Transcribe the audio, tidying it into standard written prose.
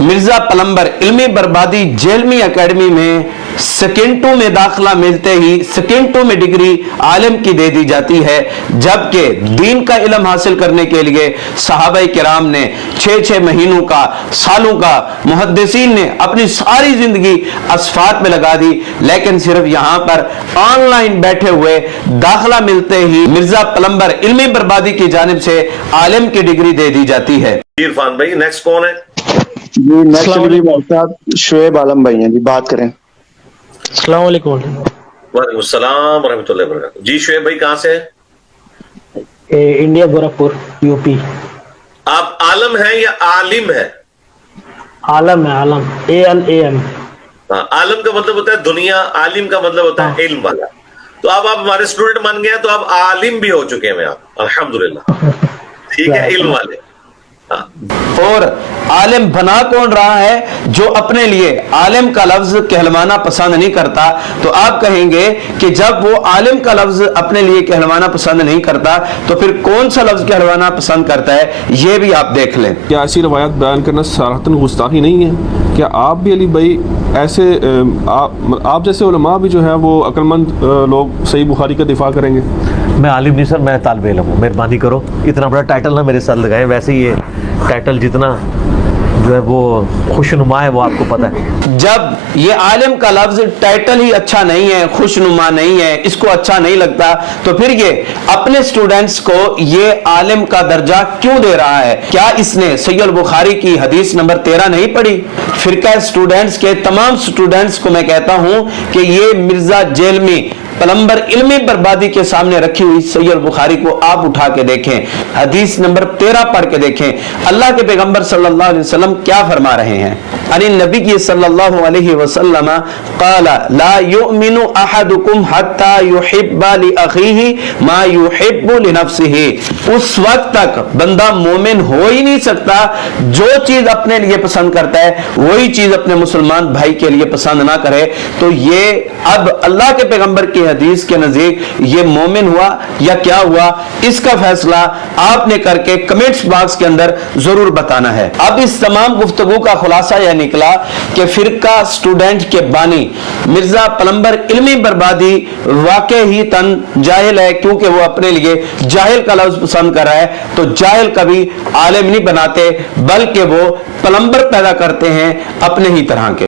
Mirza plumber इल्मी बर्बादी Zalmi academy में सेकेंडों में दाखिला मिलते ही सेकेंडों में डिग्री आलिम की दे दी जाती है, जबकि दीन का इल्म हासिल करने के लिए सहाबा किराम ने 6-6 महीनों का, सालों का, मुहद्दिसीन ने अपनी सारी जिंदगी असफात में लगा दी, लेकिन सिर्फ यहां पर ऑनलाइन बैठे हुए दाखिला मिलते ही मिर्जा पलंबर इल्मी बर्बादी की जानिब से आलिम की डिग्री दे दी जाती है। इरफान भाई, नेक्स्ट कौन है? जी नेक्स्ट भी भाई साहब शुएब आलम भाई हैं जी, बात करें। अस्सलाम वालेकुम। वालेकुम सलाम रहमतुल्लाहि व बरकातहू। जी शुएब भाई, कहाँ से है? India, Gorakhpur, UP. आप आलम हैं या आलिम है? आलम है, आलम, ALAM। हाँ, आलम का मतलब होता है दुनिया, आलिम का मतलब होता है इल्म वाला। तो अब आप हमारे स्टूडेंट बन गए हैं, तो आप आलिम भी हो चुके हैं आप, अल्हम्दुलिल्लाह। ठीक है, इल्म वाले। और आलिम बना कौन रहा है? जो अपने लिए आलिम का लफ्ज कहलवाना पसंद नहीं करता। तो आप कहेंगे कि जब वो आलिम का लफ्ज अपने लिए कहलवाना पसंद नहीं करता, तो फिर कौन सा लफ्ज कहलवाना पसंद करता है? ये भी आप देख लें। क्या ऐसी रवायत बयान करना सराहतन गुस्ताखी नहीं है? क्या आप भी अली भाई ऐसे आप जैसे उलमा भी जो है वो अक्लमंद लोग सही बुखारी का दिफा करेंगे? मैं आलिम नहीं सर, मैं तालिब इल्म हूँ। मेहरबानी करो, इतना बड़ा टाइटल ना मेरे साथ लगाएं। वैसे ही ये टाइटल जितना जो है वो खुशनुमा है, वो आपको पता है। जब ये आलिम का लफ्ज टाइटल ही अच्छा नहीं है, खुशनुमा नहीं है, इसको अच्छा नहीं लगता, तो फिर ये अपने स्टूडेंट्स को ये आलिम का दर्जा क्यों दे रहा है? क्या इसने सहीह बुखारी की हदीस नंबर 13 नहीं पढ़ी? फिरका स्टूडेंट्स के तमाम स्टूडेंट्स को मैं कहता हूं कि ये मिर्जा जेलमी पलंबर इल्मी बर्बादी के सामने रखी हुई सहीह बुखारी को आप उठा के देखें, हदीस नंबर 13 पढ़ के देखें। अल्लाह के पैगंबर सल्लल्लाहु अलैहि वसल्लम क्या फरमा रहे हैं? अन नबी की सल्लल्लाहु अलैहि वसल्लम क़ाला ला युमिनु अहदुकुम हत्ता युहिब्बा लि अखीही मा युहिब्बु लि नफ्सिही। उस वक्त तक बंदा मोमिन हो ही नहीं सकता जो चीज अपने लिए पसंद करता है वही चीज अपने मुसलमान भाई के लिए पसंद ना करे। तो ये अब अल्लाह के पैगंबर की हदीस के नजदीक ये मोमिन हुआ या क्या हुआ, इसका फैसला आपने करके कमेंट्स बॉक्स के अंदर जरूर बताना है। अब इस तमाम गुफ्तगू का खुलासा यह निकला कि फिरका स्टूडेंट के बानी मिर्जा पलंबर इल्मी बर्बादी वाकई ही तन जाहिल है, क्योंकि वो अपने लिए जाहिल का लफ्ज पसंद कर रहा है। तो जाहिल कभी आलिम नहीं बनाते, बल्कि वो पलंबर पैदा करते हैं अपने ही तरह के।